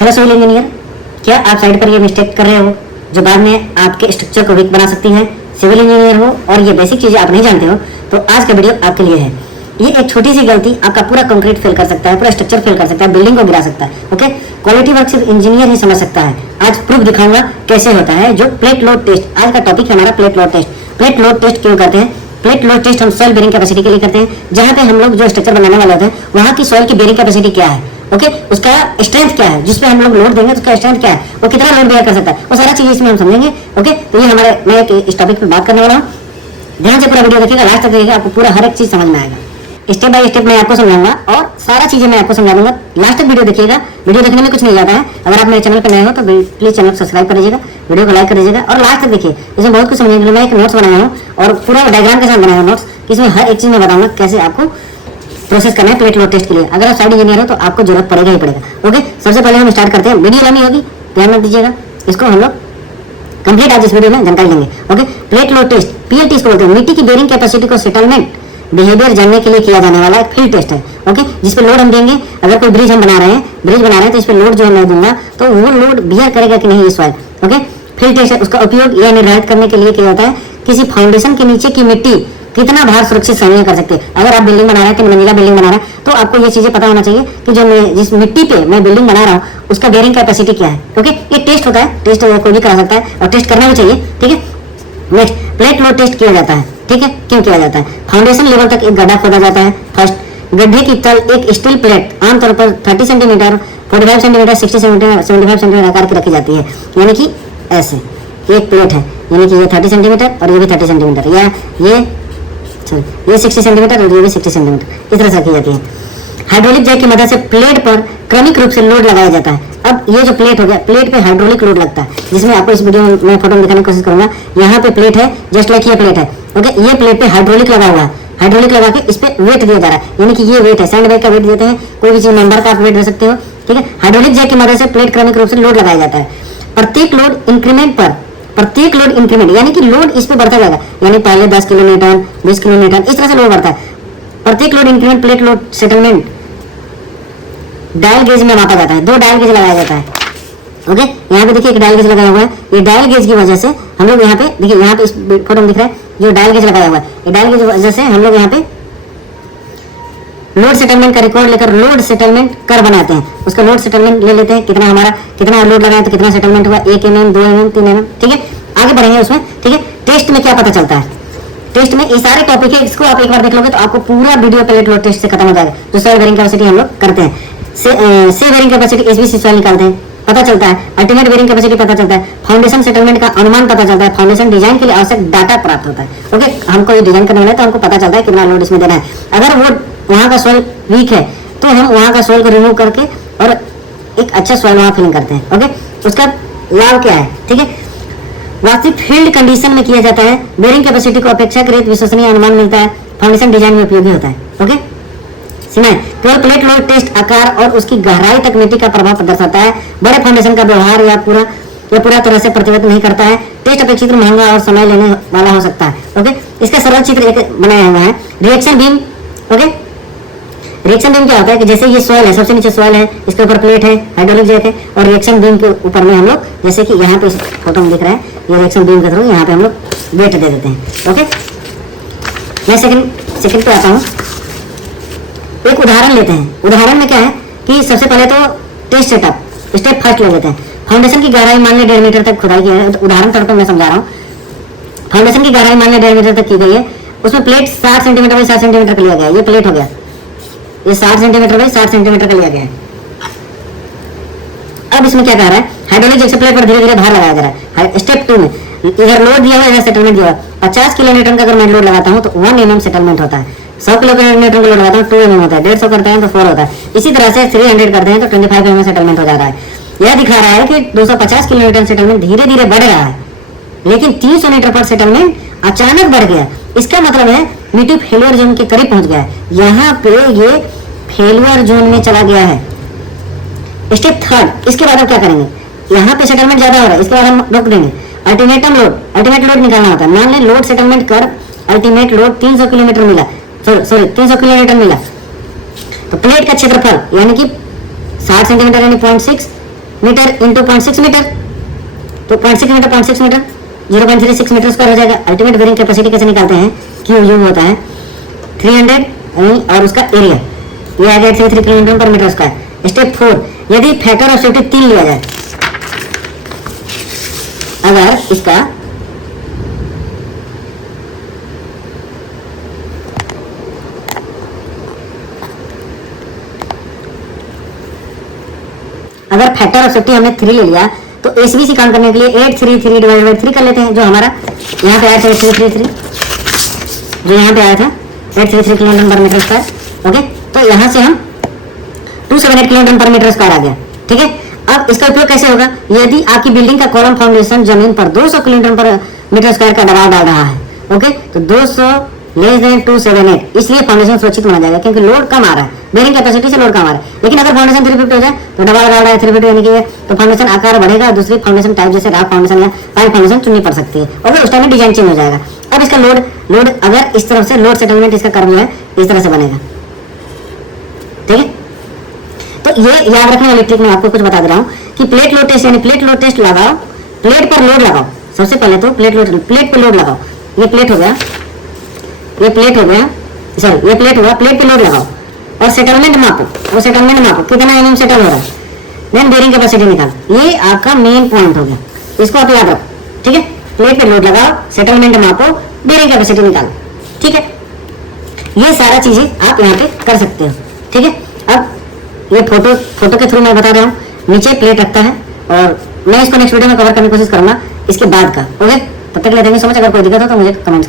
Hello civil engineer, क्या आप side पर ये मिस्टेक कर रहे हो जो बाद में आपके स्ट्रक्चर को वीक बना सकती है? सिविल इंजीनियर हो और ये बेसिक चीजें आप नहीं जानते हो तो आज का वीडियो आपके लिए है। ये एक छोटी सी गलती आपका पूरा कंक्रीट फेल कर सकता है, पूरा स्ट्रक्चर फेल कर सकता है, बिल्डिंग को गिरा सकता है। ओके, क्वालिटी वर्क सिर्फ इंजीनियर ही समझ सकता है। आज प्रूफ दिखाऊंगा कैसे होता है जो प्लेट लोड टेस्ट। आज का टॉपिक है हमारा plate load test. Plate load test क्यों करते हैं? प्लेट लोड टेस्ट हम सॉइल बेरिंग कैपेसिटी के लिए करते हैं, जहां पे हम लोग जो स्ट्रक्चर बनाने वाले होते हैं वहां की सॉइल की बेरिंग कैपेसिटी क्या है, ओके, उसका स्ट्रेंथ क्या है, जिसपे हम लोग लोड देंगे तो उसका स्ट्रेंथ क्या है, वो कितना लोड बेयर कर सकता है, वो सारा चीज इसमें हम समझेंगे। ओके, तो ये हमारे मैं इस टॉपिक पे बात करने वाला हूँ। ध्यान से पूरा वीडियो देखिएगा, लास्ट तक देखिएगा, आपको पूरा हर एक चीज समझ में आएगा। स्टेप बाय स्टेप मैं आपको समझाऊंगा और सारा चीजें मैं आपको समझा दूंगा। लास्ट तक वीडियो देखिएगा, वीडियो देखने में कुछ नहीं जाता है। अगर आप मेरे चैनल पर नए हो तो प्लीज चैनल को सब्सक्राइब कर दीजिएगा, वीडियो को लाइक कर दीजिएगा और लास्ट तक देखिए। इसमें बहुत कुछ समझने के लिए मैं एक नोट्स बनाया हूँ और पूरा डायग्राम के साथ बनाया हूँ नोट्स। इसमें हर एक चीज मैं बताऊंगा कैसे आपको प्रोसेस करना है प्लेट लोड टेस्ट के लिए। अगर आप साइड इंजीनियर हो तो आपको जरूरत पड़ेगा ही पड़ेगा। ओके, सबसे पहले हम स्टार्ट करते हैं। वीडियो लंबी होगी, ध्यान रख दीजिएगा, इसको हम लोग कंप्लीट आज इस वीडियो में जानकारी लेंगे। Okay, plate load test PLT इसको बोलते हैं। मिट्टी की बेरिंग कैपेसिटी को सेटलमेंट बिहेवियर जानने के लिए किया जाने वाला एक फील्ड टेस्ट है। ओके, जिस पे लोड हम देंगे, अगर कोई ब्रिज हम बना रहे हैं तो इस पे लोड जो मैं दूंगा तो वो लोड बियर करेगा कि नहीं इस सॉइल। ओके, फील्ड टेस्ट है, उसका उपयोग यह निर्धारित करने के लिए किया जाता है किसी फाउंडेशन के नीचे की मिट्टी कितना भार सुरक्षित सहन कर सकते हैं। अगर आप बिल्डिंग बना रहे हैं, 3 मंजिला बिल्डिंग बना रहे हैं, तो आपको ये चीजें पता होना चाहिए कि जो मैं जिस मिट्टी पे मैं बिल्डिंग बना रहा हूँ उसका बेरिंग कैपेसिटी क्या है। ओके, ये टेस्ट होता है, टेस्ट कोई भी करा सकता है और टेस्ट करना भी चाहिए। ठीक है, नेक्स्ट प्लेट लोड टेस्ट किया जाता है। ठीक है, क्यों किया जाता है? फाउंडेशन लेवल तक एक गड्ढा खोदा जाता है। फर्स्ट, गड्ढे की तल एक स्टील प्लेट आमतौर पर 30 सेंटीमीटर, 45 सेंटीमीटर, 60 सेंटीमीटर, 75 सेंटीमीटर आकार की रखी जाती है। यानी कि ऐसे एक प्लेट है, यानी कि ये 30 सेंटीमीटर और ये भी 30 सेंटीमीटर, या ये 60 सेंटीमीटर और ये भी 60 सेंटीमीटर, इस तरह से रखी जाती है। हाइड्रोलिक जैक की मदद से प्लेट पर क्रमिक रूप से लोड लगाया जाता है। अब ये जो प्लेट हो गया, प्लेट पे हाइड्रोलिक लोड लगता है, जिसमें आपको इस वीडियो में मैं फोटो में दिखाने की कोशिश करूंगा। यहाँ पे प्लेट है, जस्ट लाइक ये प्लेट है। ओके, ये प्लेट पे हाइड्रोलिक लगा हुआ है, हाइड्रोलिक लगा के इस पे वेट दिया जा रहा है, यानी कि ये वेट है, सैंड बैग का वेट देते हैं, कोई भी चीज मेंबर का आप वेट दे सकते हो। ठीक है, हाइड्रोलिक जैक की मदद से प्लेट क्रमिक रूप से लोड लगाया जाता है। प्रत्येक लोड इंक्रीमेंट यानी कि लोड इस पे बढ़ता जाएगा, यानी पहले 10 किलोमीटर, 20 किलोमीटर, इस तरह से लोड बढ़ता है। प्रत्येक load increment plate load settlement dial gauge में मापा जाता है। 2 डायल गेज लगाया जाता है। ओके, यहाँ पे देखिए एक डायल गेज लगाया हुआ है। ये डायल गेज की वजह से हम लोग यहाँ पे देखिए, यहाँ पे इस फोटो में दिख रहा है जो डायल गेज लगाया हुआ है, ये डायल गेज की वजह से हम लोग यहाँ पे लोड सेटलमेंट का रिकॉर्ड लेकर लोड सेटलमेंट कर बनाते हैं। उसका लोड सेटलमेंट ले लेते हैं, कितना लोड लगाया तो कितना सेटलमेंट हुआ, 1 mm, 2 mm, 3 mm। ठीक है, आगे बढ़ेंगे उसमें। ठीक है, टेस्ट में क्या पता चलता है? टेस्ट में ये सारे टॉपिक है, इसको आप एक बार देख लोगे तो आपको पूरा वीडियो प्लेट लोड टेस्ट से खत्म हो जाएगा। जो सॉइल बेरिंग कैपेसिटी हम लोग करते हैं, से बेरिंग कैपेसिटी एसबीसी सॉइल निकालते हैं, पता चलता है। अल्टीमेट बेरिंग कैपेसिटी पता चलता है। फाउंडेशन सेटलमेंट का अनुमान पता चलता है। फाउंडेशन डिजाइन के लिए आवश्यक डाटा प्राप्त होता है। ओके, हमको ये डिजाइन करने वाला है तो हमको पता चलता है कितना लोड इसमें देना है। अगर वो वहाँ का सॉइल वीक है तो हम वहाँ का सॉइल को रिमूव करके और एक अच्छा सॉइल वहाँ फिलिंग करते हैं। ओके, उसका लाभ क्या है? ठीक है, वास्तविक फील्ड कंडीशन में किया जाता है। बेरिंग कैपेसिटी को अपेक्षाकृत विश्वसनीय अनुमान मिलता है, फाउंडेशन डिजाइन में उपयोगी होता है। ओके, सुनाए, केवल प्लेट लोड टेस्ट आकार और उसकी गहराई तक मिट्टी का प्रभाव दर्शाता है। बड़े फाउंडेशन का व्यवहार या पूरा तरह से प्रतिबद्ध नहीं करता है। टेस्ट अपेक्षित महंगा और समय लेने वाला हो सकता है। ओके, इसका सरल चित्र एक बनाया हुआ है, reaction beam. Okay, reaction beam क्या होता है कि जैसे ये सॉइल है, सबसे नीचे सॉइल है, इसके ऊपर प्लेट है, हाइड्रोलिक जैक है, और रिएक्शन बीम के ऊपर में हम लोग, जैसे कि यहाँ पे फोटो में दिख रहा है, ये रिएक्शन बीम के थ्रू यहाँ पे हम लोग वेट दे देते हैं। ओके, मैं सेकंड पे आता हूँ। एक उदाहरण लेते हैं। उदाहरण में क्या है कि सबसे पहले तो टेस्ट सेटअप स्टेप फर्स्ट ले लेते हैं। फाउंडेशन की गहराई मान ली 1.5 मीटर तक खुदाई की है, तो उदाहरण तौर पर मैं समझा रहा हूँ। फाउंडेशन की गहराई मान ली 1.5 मीटर तक की गई है, उसमें प्लेट 60 सेंटीमीटर बाई 60 सेंटीमीटर का लिया गया है। ये प्लेट हो गया, ये 60 सेंटीमीटर बाई 60 सेंटीमीटर का लिया गया है। अब इसमें क्या कह रहा है? हाइड्रोलिक जैसे प्लेट पर धीरे धीरे भार लगाया जा रहा है। स्टेप 2 में इधर लोड दिया हुआ है, इधर सेटलमेंट दिया हुआ है। 50 किलोमीटर का अगर मैं लोड लगाता हूँ तो 1 mm सेटलमेंट होता है। 100 किलोमीटर का लोड लगाता हूँ 2 mm होता है। 150 करते हैं तो 4 होता है। इसी तरह से 300 करते हैं तो 25 mm सेटलमेंट हो जा रहा है। यह दिखा रहा है कि 250 किलोमीटर सेटलमेंट धीरे धीरे बढ़ रहा है, लेकिन 300 मीटर पर सेटलमेंट अचानक बढ़ गया। इसका मतलब है मिट्टी फेलियर जोन के करीब पहुंच गया है। यहाँ पे ये फेलियर जोन में चला गया है। स्टेप 3, इसके बाद हम क्या करेंगे? यहाँ पे सेटलमेंट ज्यादा हो रहा है, इसके बाद हम रोक देंगे। अल्टीमेट लोड निकालना होता है। मान लें लोड सेटलमेंट कर अल्टीमेट लोड 300 किलोमीटर मिला, सॉरी 300 किलोमीटर मिला, तो प्लेट का क्षेत्रफल यानी कि 60 सेंटीमीटर यानी 0.6 मीटर इंटू 0.6 मीटर, तो 0.6 मीटर 0.36 मीटर स्क्वायर हो जाएगा। अल्टीमेट बेरिंग कैपेसिटी कैसे निकालते हैं, क्यू यू होता है 300 और उसका एरिया ये आ गया 33 किलोमीटर पर मीटर स्क्वायर। स्टेप 4, यदि फैक्टर ऑफ सेफ्टी 3 लिया जाए, अगर इसका अगर फैक्टर ऑफ सेफ्टी हमने 3 ले लिया तो एसबीसी काम करने के लिए 833 डिवाइडेड बाई 3 कर लेते हैं, जो हमारा यहाँ पे आया था 833, जो यहाँ पे आया था 833 किलोमीटर पर मीटर स्क्वायर। ओके, तो यहाँ से हम 278 किलोमीटर पर मीटर स्क्वायर आ गया। ठीक है, अब इसका उपयोग कैसे होगा, यदि आपकी बिल्डिंग का कॉलम फाउंडेशन जमीन पर 200 किलोमीटर पर मीटर स्क्वायर का दबाव डाल रहा है, ओके, तो 200 लेस देन 278, इसलिए फाउंडेशन सुरक्षित माना जाएगा क्योंकि लोड कम आ रहा है, बेरिंग कैपेसिटी से लोड कम आ रहा है। लेकिन अगर फाउंडेशन 350 हो जाए तो दबाव डाल रहा है 350 यानी कि तो फाउंडेशन आकार बढ़ेगा, दूसरी फाउंडेशन टाइप जैसे राफ फाउंडेशन या पाइप फाउंडेशन चुननी पड़ सकती है। ओके, उस टाइम में डिजाइन चेंज हो जाएगा। अब इसका लोड अगर इस तरफ से लोड सेटलमेंट इसका कर्व है इस तरह से बनेगा। ठीक है, तो ये याद रखने वाली ट्रिक मैं आपको कुछ बता दे रहा हूँ कि प्लेट लोड टेस्ट यानी प्लेट लोड टेस्ट लगाओ, प्लेट पर लोड लगाओ। सबसे पहले तो प्लेट पे लोड लगाओ। ये प्लेट हो गया, ये प्लेट हो गया, सॉरी ये प्लेट होगा, प्लेट पे लोड लगाओ और सेटलमेंट मापो, वो सेटलमेंट मापो कितना एमएम सेटल हो रहा है, देन बेरिंग कैपेसिटी निकाल। ये आपका मेन पॉइंट हो गया, इसको आप याद रखो। ठीक है, प्लेट पे लोड लगाओ, सेटलमेंट मापो, बेरिंग कैपेसिटी निकालो। ठीक है, ये सारा चीजें आप यहाँ पे कर सकते हो। ठीक है, अब ये फोटो के थ्रू मैं बता रहा हूँ, नीचे प्लेट रखता है और मैं इसको नेक्स्ट वीडियो में कवर करने की कोशिश करूंगा इसके बाद का। ओके, तब तक ले देंगे समझ। अगर कोई दिक्कत हो तो मुझे कमेंट्स करें।